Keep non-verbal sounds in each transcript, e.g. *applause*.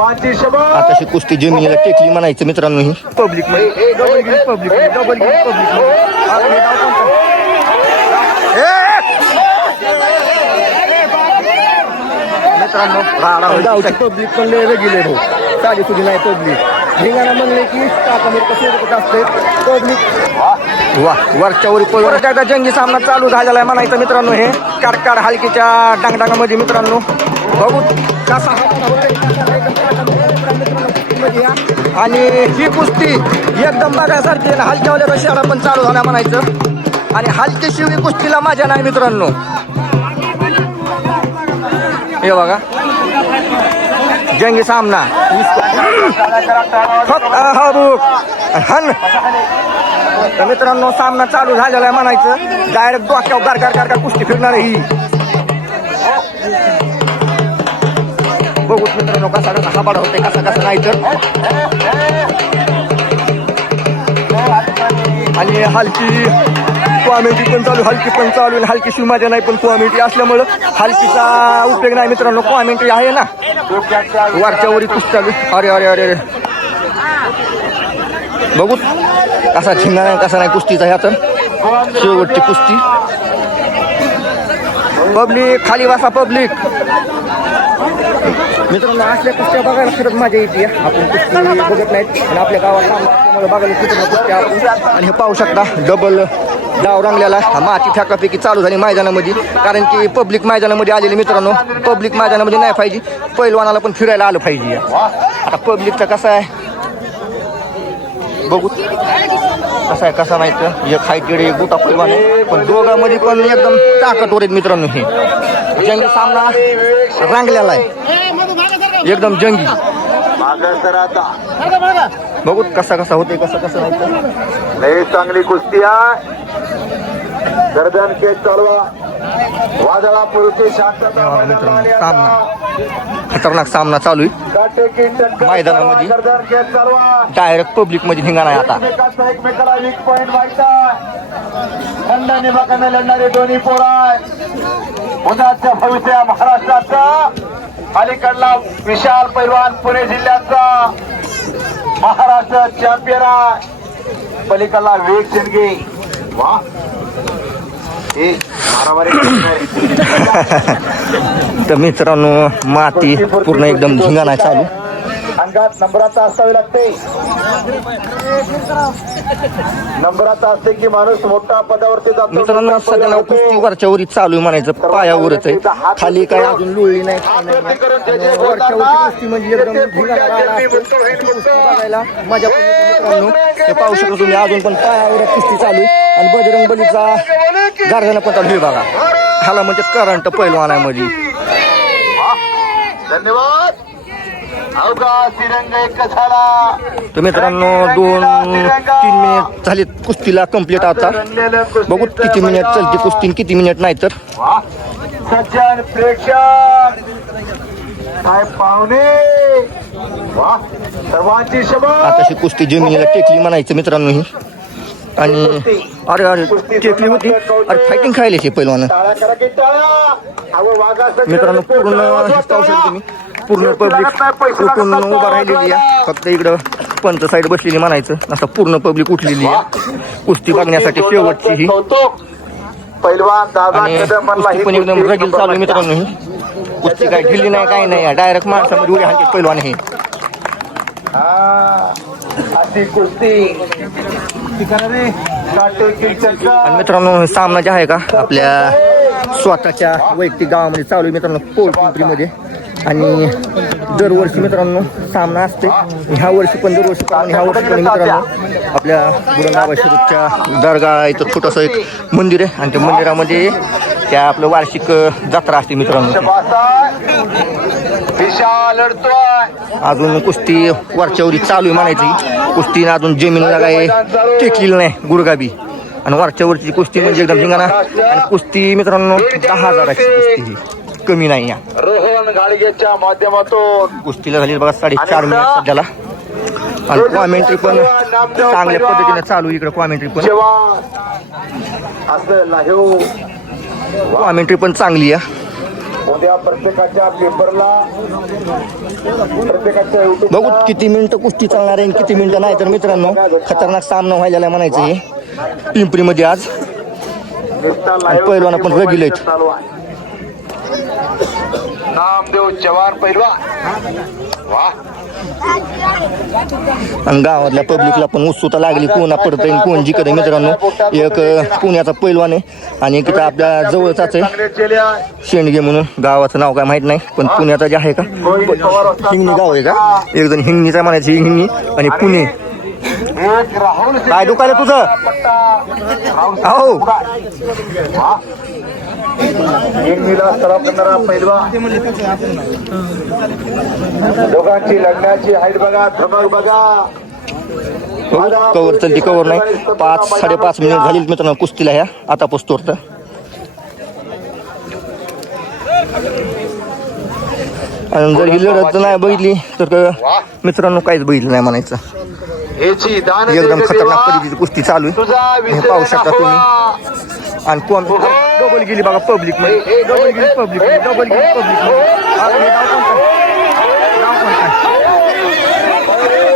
आताशी कुस्ती जमिनीला टेकली म्हणायचं मित्रांनो ही. पब्लिक पब्लिक पब्लिक मित्रांनो पब्लिक पण लय वेगळी भाऊ साधी सुधी नाही पब्लिक धिंगाणा म्हणले की टाका मिरका सोबत असते पब्लिक वा वरच्या वरी पळून. त्याचा जंगी सामना चालू झालेला आहे म्हणायचं मित्रांनो हे. कारकार हलकीच्या डांगडांगामध्ये मित्रांनो. बघू कसा आणि ही कुस्ती एकदम बघायसारखी आहे. हलक्यावाल्याचा शेडा पण चालू झाला म्हणायचं. आणि हलकी शिवी कुस्तीला माझ्या नाही मित्रांनो. हे बघा. जंगी सामना. फक्त हा बुक हन. तर मित्रांनो सामना चालू झालेला आहे म्हणायचं. डायरेक्ट डोक्यावर गार गार गार गार कुस्ती फिरणार आहे ही. बघू मित्रांनो कसा कसा हा होते कसा कसा नाही तर. आणि हलकी कॉमेडी पण चालू हलकी पण चालू आणि हलकी शिवमाजा नाही पण कॉमेडी असल्यामुळं हलकीचा उपयोग नाही मित्रांनो कॉमेंट्री आहे ना. वरच्या वरी कुस्ती चालू अरे अरे अरे अरे. बघू कसा छिंगा नाही कसा नाही कुस्तीचा ह्या तर शेवटची कुस्ती. पब्लिक खाली वासा पब्लिक मित्रांनो असल्या कुस्त्या बघायला खरंच मजा येते. आपण कुस्ती बघत नाहीत. आणि आपल्या गावात बघायला कुठं कुस्त्या आपण आणि हे पाहू शकता डबल डाव रंगलेला माती फेकापैकी चालू झाली मैदानामध्ये. कारण की पब्लिक मैदानामध्ये आलेले मित्रांनो पब्लिक मैदानामध्ये नाही पाहिजे. पैलवानाला पण फिरायला आलं पाहिजे. आता पब्लिकचा कसं आहे? बघू. कसा आहे कसा नाही तर एक हायटेड एक गुटा पैलवान आहे. पण दोघांमध्ये पण एकदम ताकदवर आहेत मित्रांनो हे. जंगी सामना रांगलेला आहे. एकदम जंगी. बघू कसा कसा होते कसा कसा नाही तर. चांगली कुस्ती आहे. गर्दन के चालवा. वादळा मित्रांनो सामना. खतरनाक सामना चालू आहे. मैदानामध्ये. डायरेक्ट पब्लिकमध्ये आहे आता. निभागाने लढणारे दोन्ही पोर. उद्याच्या भविष्य महाराष्ट्राचा. अलीकडला विशाल पैलवान पुणे जिल्ह्याचा. महाराष्ट्र चॅम्पियन आहे. पलीकडला वेग शिंदगे. वा. तर मित्रांनो माती पूर्ण एकदम आहे चालू. अंगात नंबराचा असावी लागते. नंबराचा असते की माणूस मोठा पदावरती जातो मित्रांनो सध्या नाव कुस्ती वरच्या वरी चालू आहे म्हणायचं. पायावरच आहे खाली काय अजून लुळली नाही वरच्या वरची कुस्ती म्हणजे एकदम मित्रांनो हे पाहू शकता तुम्ही अजून पण पायावर कुस्ती चालू आणि बजरंग बलीचा गार्जन पण चालू बघा ह्याला म्हणजे करंट पैलवान आहे मध्ये धन्यवाद. तर मित्रांनो दोन तीन मिनिट झाले कुस्तीला कंप्लीट आता. बघू किती मिनिट चालते कुस्ती किती मिनिट नाही तर. सज्जन प्रेक्षक. पाहुणे? आताशी कुस्ती जमिनीला टेकली म्हणायचं मित्रांनो ही. आणि अरे अरे टेकली होती. अरे फायटिंग खायली हे पैलवानं मित्रांनो पूर्ण हे तुम्ही. पूर्ण पब्लिक उठून उभा राहिलेली आहे. फक्त इकडं पंच साईड बसलेली म्हणायचं. असं पूर्ण पब्लिक उठलेली आहे. कुस्ती बघण्यासाठी शेवटची ही. कौतुक पण एकदम रगील चालू आहे मित्रांनो ही. कुस्ती काय ढिल्ली नाही काही नाही. डायरेक्ट माणसामध्ये उडी हाणते पहिलवान हे अशी कुस्ती. आणि मित्रांनो सामना जे आहे का आपल्या स्वतःच्या वैयक्तिक गावामध्ये चालू आहे मित्रांनो पोलपिंपरीमध्ये आणि दरवर्षी मित्रांनो सामना असते. ह्या वर्षी पण दरवर्षी पण आणि ह्या वर्षी पण मित्रांनो आपल्या गुरुनाबा शरीफच्या दर्गा इथं छोटंसं एक मंदिर आहे. आणि त्या मंदिरामध्ये त्या आपलं वार्षिक जत्रा असते मित्रांनो. अजून कुस्ती वरच्यावरी चालू आहे म्हणायची. कुस्ती अजून जमीनला काय टेकलेली नाही गुडगाबी आणि वरच्यावरची कुस्ती म्हणजे एकदम धिंगाणा आणि कुस्ती मित्रांनो दहा हजाराची कुस्ती ही. कमी नाही या. रोहन गाडगेच्या माध्यमातून. कुस्तीला झाली बघा साडेचार मिनिट सध्याला. आणि कॉमेंट्री पण चांगल्या पद्धतीने चालू आहे इकडे कॉमेंट्री पण. कॉमेंट्री पण चांगली आहे. उद्या प्रत्येकाच्या पेपरला प्रत्येकाच्या बघू किती मिनिटं कुस्ती चालणार आहे आणि किती मिनिटं नाही तर मित्रांनो खतरनाक सामना व्हायला म्हणायचं हे पिंपरीमध्ये आज. पहिलवान आपण आहे. नामदेव जवान पैलवान. वा आणि गावातल्या पब्लिकला पण उत्सुकता लागली. कोणा पडत आणि कोण जिकत आहे मित्रांनो. एक पुण्याचा पैलवान आहे आणि एक आपल्या जवळचाच आहे. शेंडगे म्हणून. गावाचं नाव काय माहीत नाही पण पुण्याचा जे आहे का? हिंगणी गाव आहे का? एक जण हिंगणीचा म्हणायची हिंगणी आणि पुणे. काय दुकान आहे तुझं? हो हिंगणीला सराव करणारा पैलवान दोघांची लग्नाची हाईट बघा धमक बघा. कवर चलती कवर नाही. पाच साडेपाच मिनिट झाली मित्रांनो कुस्तीला ह्या. आता पोचतोर तर आणि जर ही लढत नाही बघितली तर मित्रांनो काहीच बघितलं नाही म्हणायचं. एकदम खतरनाक. पद्धतीची कुस्ती चालू आहे. हे पाहू शकता तुम्ही. आणि कोण? डबल गेली बघा पब्लिकमध्ये डबल गेली पब्लिक डबल गेली पब्लिक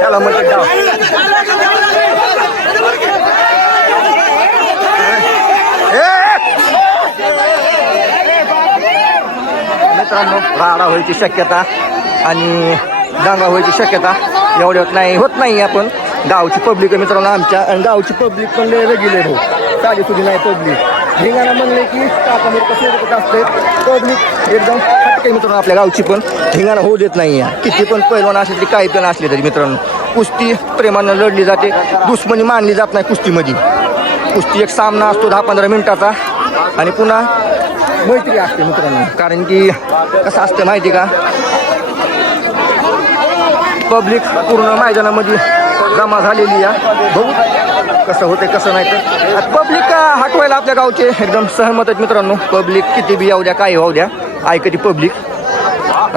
त्याला म्हणतात डाव मित्रांनो राडा व्हायची शक्यता आणि दंगा व्हायची शक्यता एवढ्यात नाही होत नाही आपण. गावची पब्लिक मित्रांनो आमच्या. आणि गावची पब्लिक पण रेग्युलर हो साधी सुधी नाही पब्लिक धिंगाणा म्हणले की टाकामध्ये कसं असते पब्लिक एकदम हटके मित्रांनो आपल्या गावची पण. धिंगाणा होऊ देत नाही आहे. किती पण पैलवान असले तरी काही पण असले तरी मित्रांनो कुस्ती प्रेमानं लढली जाते दुश्मनी मानली जात नाही कुस्तीमध्ये. कुस्ती एक सामना असतो दहा पंधरा मिनिटाचा आणि पुन्हा मैत्री असते मित्रांनो. कारण की कसं असतं माहिती का? पब्लिक पूर्ण मैदानामध्ये जमा झालेली आहे. बघू. कसं होते कसं नाही तर. पब्लिक हटवायला आपल्या गावचे एकदम सहमत आहेत मित्रांनो. पब्लिक किती बी येऊ द्या काही होऊ द्या. ऐकती पब्लिक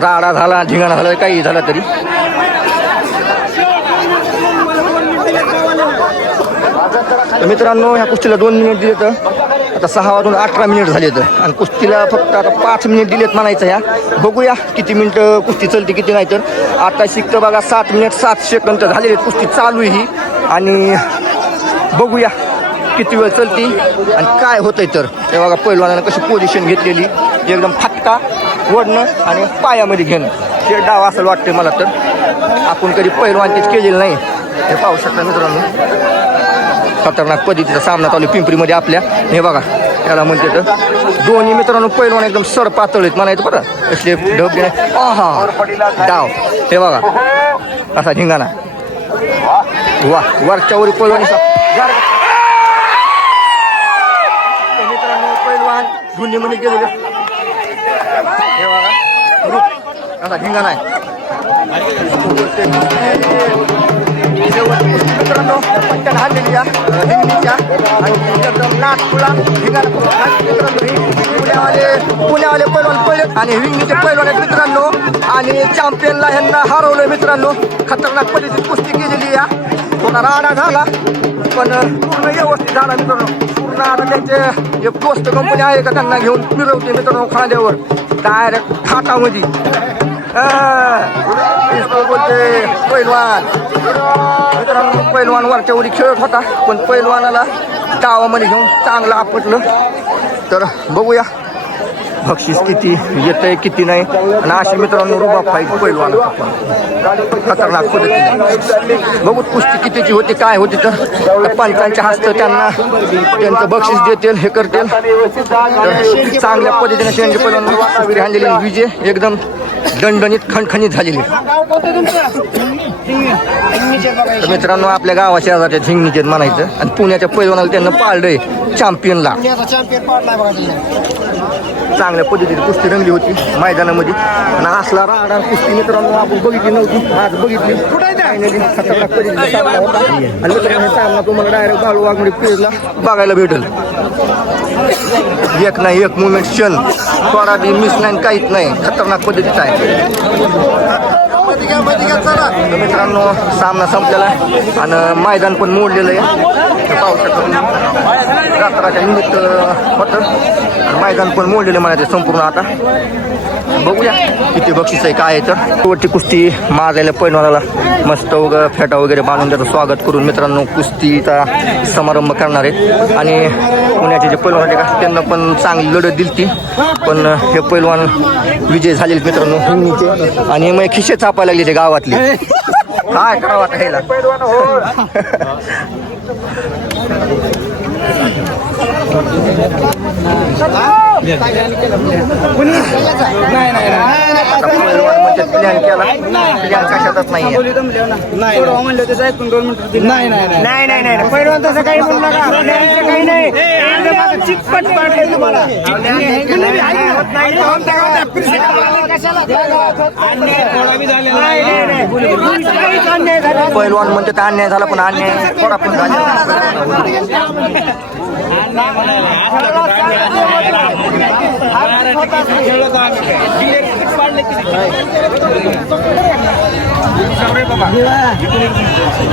राडा झाला झिंगाणा झाला काही झाला तरी. तर मित्रांनो ह्या कुस्तीला दोन मिनिट दिले तर आता सहा वाजून अठरा मिनिट झाले तर आणि कुस्तीला फक्त आता पाच मिनिट दिलेत म्हणायचं ह्या बघूया किती मिनिटं कुस्ती चलते किती नाही तर. आता शिकतं बघा सात मिनिट सात सेकंद झालेले कुस्ती चालू आहे ही. आणि बघूया किती वेळ चलती. आणि काय होतंय तर ते बघा पैलवानानं कशी पोझिशन घेतलेली. एकदम फटका ओढणं आणि पायामध्ये घेणं. हे डाव असं वाटतंय मला तर. आपण कधी पैलवान तेच केलेलं नाही. हे पाहू शकता मित्रांनो. खतरनाक पद्धतीचा सामना चालू पिंपरीमध्ये आपल्या. हे बघा त्याला म्हणते तर दोन्ही मित्रांनो पैलवान एकदम सर पातळ आहेत म्हणायचं बरं. कसले ढब घेणे डाव. हे बघा असा धिंगाणा. वा वरच्या वरी पैलवान मित्रांनो पैलवान दोन्ही मध्ये गेलेले हे बघा रूप असा धिंगाणा आहे मित्रांनो पट्ट्याला हाणलेली आहे हिंगणीच्या आणि एकदम नाट फुला धिंगाणा करून हाणली मित्रांनो ही पुण्यावाले पुण्यावाले पैलवान आणि विंगीचे पैलवान आहेत मित्रांनो आणि चॅम्पियनला ह्यांना हरवलं मित्रांनो. खतरनाक पद्धतीत कुस्ती केलेली या कोणा राडा झाला पण पूर्ण व्यवस्थित झाला मित्रांनो. पूर्ण आता त्यांचे जे दोस्त कंपनी आहे का त्यांना घेऊन फिरवते मित्रांनो खांद्यावर. डायरेक्ट खाटामध्ये बोलते पैलवान मित्रांनो पैलवान वरच्या उडी खेळत होता पण पैलवानाला गावामध्ये घेऊन चांगलं आपटलं. तर बघूया. बक्षीस किती येतंय किती नाही? आणि अशी मित्रांनो रुबा फाईट पैलवान खतरनाक पद्धतीने. बघू कुस्ती कितीची होती काय होती तर. पंचांच्या हस्त त्यांना त्यांचं बक्षीस देतील हे करतील. तर चांगल्या पद्धतीने शेंडी पैलवान आणलेली विजय एकदम दणदणीत खणखणीत झालेली मित्रांनो आपल्या गावाच्या शेजारच्या झिंगणीचे म्हणायचं. आणि पुण्याच्या पैलवानाला त्यांना पाळलंय चॅम्पियनला चांगल्या पद्धतीने कुस्ती रंगली होती मैदानामध्ये. आणि असला राडा कुस्ती मित्रांनो आपण बघितली नव्हती आज बघितली. खतरनाक पद्धतीचा सामना होता. आणि मित्रांनो सामना तुम्हाला डायरेक्ट बाळू वाघमोडी पेजला बघायला भेटेल. एक नाही एक मुवमेंट क्षण. थोडा बी मिस नाही काहीच नाही. खतरनाक पद्धतीचा आहे. तर मित्रांनो सामना संपलेला आहे. आणि मैदान पण मोडलेलं आहे. पाहू शकतो रात्राच्या निमित्त होतं. मैदान पण मोडलेलं म्हणायचं संपूर्ण आता. बघूया किती बक्षीस आहे काय आहे तर. शेवटची कुस्ती मारायला पैलवानाला मस्त वगैरे फेटा वगैरे बांधून त्याचं स्वागत करून मित्रांनो कुस्तीचा समारंभ करणार आहेत. आणि पुण्याचे जे पैलवान आहेत का त्यांना पण चांगली लढत दिली ती. पण हे पैलवान विजय झालेले मित्रांनो. हिंगणीचे आणि मग खिशे चापायला लागले ते गावातले. काय करावं आता ह्याला? *laughs* पैलवान नाही नाही. म्हणजे प्लॅन केला नाही नाही नाही नाही नाही नाही पहिलवान तसं काही बोलू नका त्यांचं काही नाही चितपट तुम्हाला नाही, नाही, नाही. अन्याय झाला. पैलवान म्हणजे तर अन्याय झाला पण अन्याय थोडा पण झाला